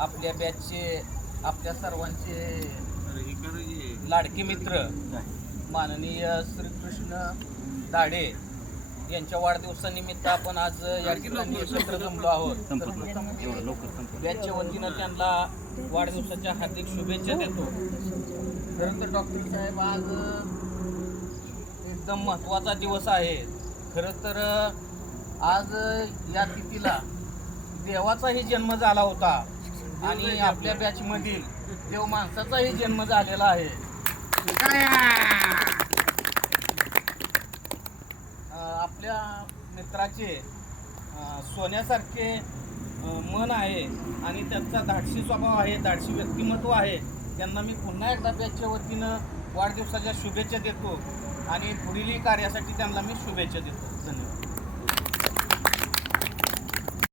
आपल्या बॅचचे आपल्या सर्वांचे लाडके मित्र माननीय श्रीकृष्ण दाढे यांच्या वाढदिवसानिमित्त आपण आज या ठिकाणी एकत्र जमलो आहोत. बॅचच्या वतीनं त्यांना वाढदिवसाच्या हार्दिक शुभेच्छा देतो. खरं तर डॉक्टर साहेब आज एकदम महत्त्वाचा दिवस आहे. खरं तर आज या तिथीला देवाचाही जन्म झाला होता आणि आपल्या बॅचमधील देव माणसाचाही जन्म झालेला आहे. आपल्या मित्राचे सोन्यासारखे मन आहे आणि त्यांचा धाडसी स्वभाव आहे, धाडसी व्यक्तिमत्व आहे. त्यांना मी पुन्हा एकदा बॅचच्या वतीनं वाढदिवसाच्या शुभेच्छा देतो आणि पुढील कार्यासाठी त्यांना मी शुभेच्छा देतो. धन्यवाद.